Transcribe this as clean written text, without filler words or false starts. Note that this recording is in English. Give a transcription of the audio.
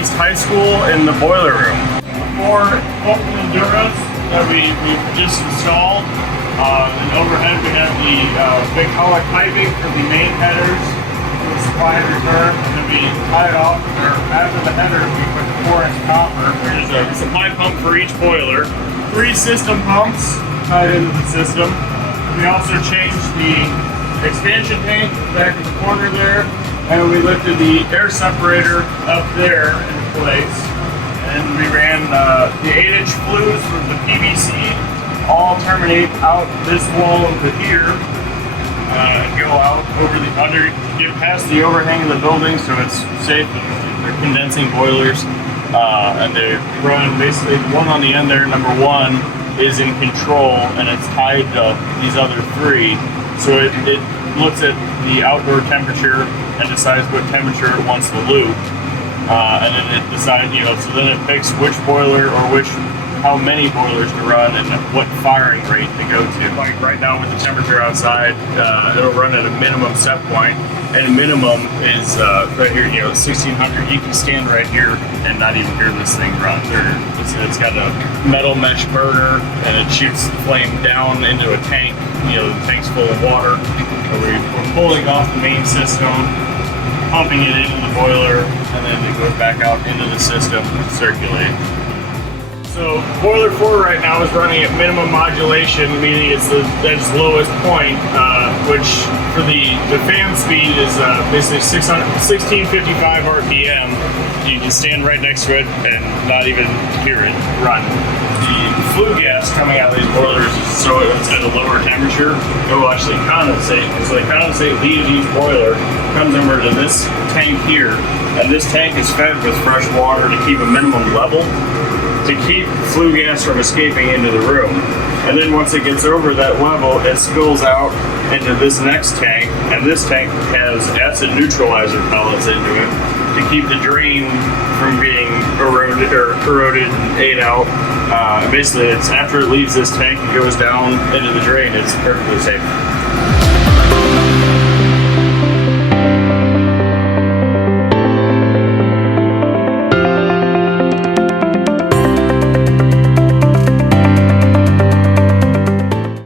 East High School in the boiler room. For open endurance that we just installed, and overhead we have the big hydraulic piping for the main headers for the supply and return, and then we tie it off, or after the header we put 4-inch copper. There's a supply pump for each boiler, 3 system pumps tied into the system. We also changed the expansion tank back in the corner there, and we lifted the air separator up there into place. And we ran the 8-inch flues from the PVC, all terminate out this wall over here, and go out over the get past the overhang of the building, so it's safe. They're condensing boilers, and they run basically the one on the end there, number 1, is in control, and it's tied to these other 3. So it looks at the outdoor temperature and decides what temperature it wants to loop. And then it decides, so then it picks which boiler or how many boilers to run and what firing rate to go to. Like right now with the temperature outside, it'll run at a minimum set point, and a minimum is right here, 1600. You can stand right here and not even hear this thing run. It's got a metal mesh burner, and it shoots the flame down into a tank. The tank's full of water. We're pulling off the main system, pumping it into the boiler, and then it goes back out into the system to circulate. So boiler 4 right now is running at minimum modulation, meaning it's at its lowest point, which for the fan speed is basically 1655 RPM. You can stand right next to it and not even hear it run. The flue gas coming out of these boilers is so it's at a lower temperature, it will actually condensate. So the condensate leaves each boiler, comes over to this tank here, and this tank is fed with fresh water to keep a minimum level, to keep flue gas from escaping into the room. And then once it gets over that level, it spills out into this next tank, and this tank has acid neutralizer pellets into it to keep the drain from being corroded and ate out. Basically, it's after it leaves this tank and goes down into the drain, it's perfectly safe.